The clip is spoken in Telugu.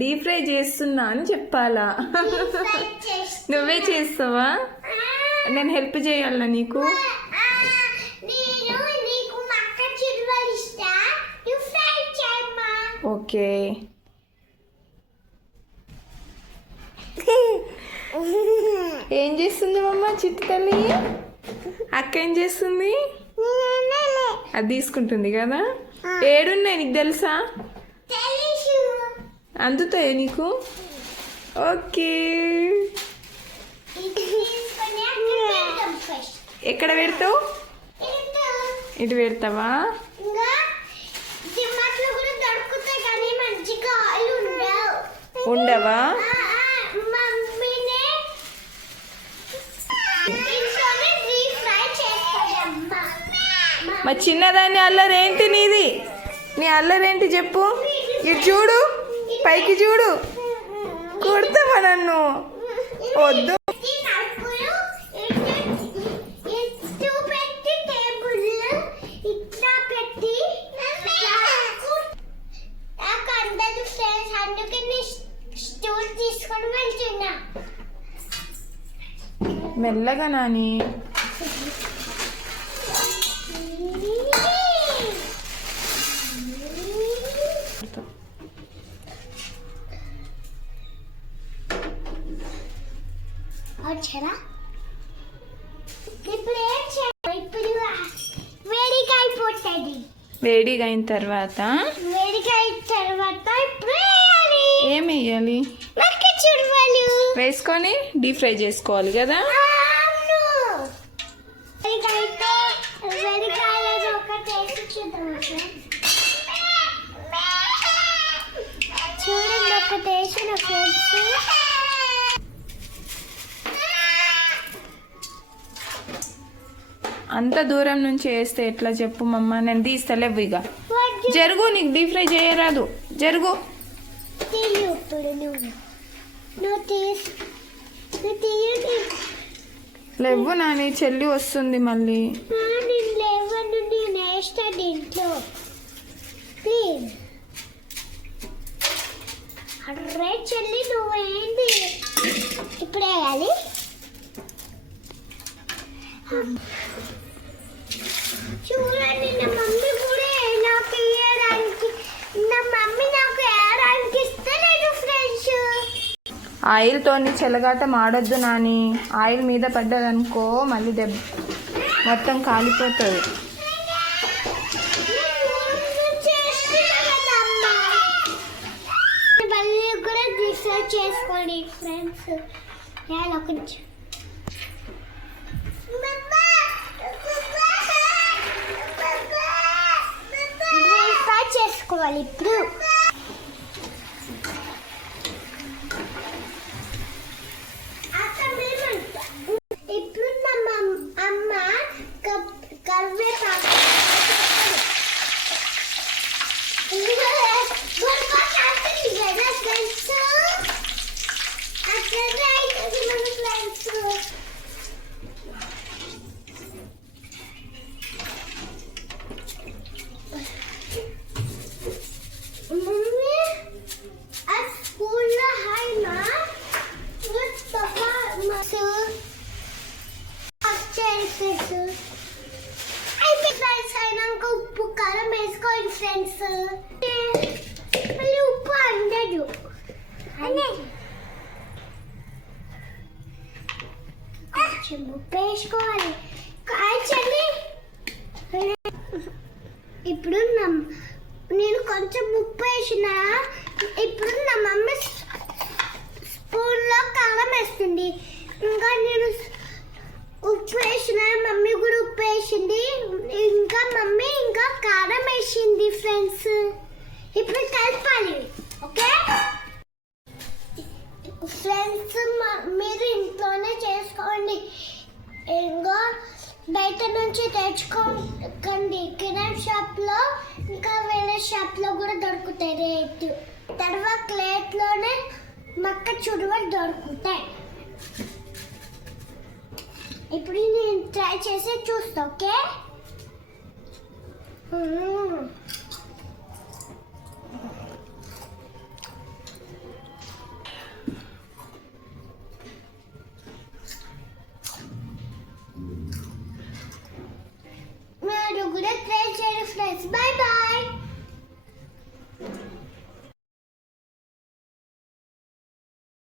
డీప్ ఫ్రై చేస్తున్నా అని చెప్పాలా? నువ్వే చేస్తావా? నేను హెల్ప్ చేయాలా నీకు? ఓకే. ఏం చేస్తుంది మమ్మ చిట్టి తల్లి? అక్క ఏం చేస్తుంది? అది తీసుకుంటుంది కదా. ఏడున్నాయి నీకు తెలుసా? అందుతాయి నీకు? ఓకే. ఎక్కడ పెడతావు? ఇటు పెడతావా? ఉండవా? మా చిన్నదాన్ని అల్లరేంటి నీది? నీ అల్లరేంటి చెప్పు. ఇటు చూడు, పైకి చూడు. కొడతావా నన్ను? వద్దు. మెల్లగా నాని. వేడిగా అయిన తర్వాత ఏం వేయాలి? వేసుకొని డీప్ ఫ్రై చేసుకోవాలి కదా. చూడండి ఒక టేస్ట్ నా ఫ్రెండ్స్. అంత దూరం నుంచి వేస్తే ఎట్లా చెప్పు మమ్మ? నేను తీస్తలేవు ఇక. జరుగు, నీకు డీప్ ఫ్రై చేయరాదు. జరుగు. లేవు నాని, చెల్లి వస్తుంది మళ్ళీ. దీంట్లో అర్రే చెల్లి నువ్వేంటి ఇప్పుడు వేయాలి? చూడండి నా మమ్మీ కూడా నాకు వేయడానికి, నా మమ్మీ నాకు వేయడానికి ఇస్తలేదు ఫ్రెండ్స్. ఆయిల్తో చెలగాటం ఆడొద్దు నాని. ఆయిల్ మీద పడ్డదనుకో మళ్ళీ దెబ్బ మొత్తం కాలిపోతుంది. చేసుకోండి ఫ్రెండ్స్. కొంచెం చేసుకోవాలి ఇప్పుడు. ఇప్పుడు అమ్మ కరివేపాకు అయినాక ఉప్పు కారం వేసుకోండి ఫ్రెండ్స్. మళ్ళీ ఉప్పు అందదు. కొంచెం ఉప్పు వేసుకోవాలి. కాల్చండి. ఇప్పుడు నేను కొంచెం ఉప్పు వేసిన, ఇప్పుడు నా మమ్మీ స్పూన్లో కారం వేస్తుంది. ఇంకా నేను ఉప్పు వేసిన, మమ్మీ కూడా ఉప్పు వేసింది. ఇంకా మమ్మీ ఇంకా కారం వేసింది ఫ్రెండ్స్. ఇప్పుడు కలపాలి. ఓకే ఫ్రెండ్స్, మీరు ఇంట్లోనే చేసుకోండి. ఇంకా బయట నుంచి తెచ్చుకోకండి. కిరాణా షాప్లో ఇంకా వేరే షాప్లో కూడా దొరుకుతాయి రేటు. తర్వాత ప్లేట్లోనే మక్క చుడువలు దొరుకుతాయి. ఇప్పుడు నేను ట్రై చేసి చూస్తా. ఓకే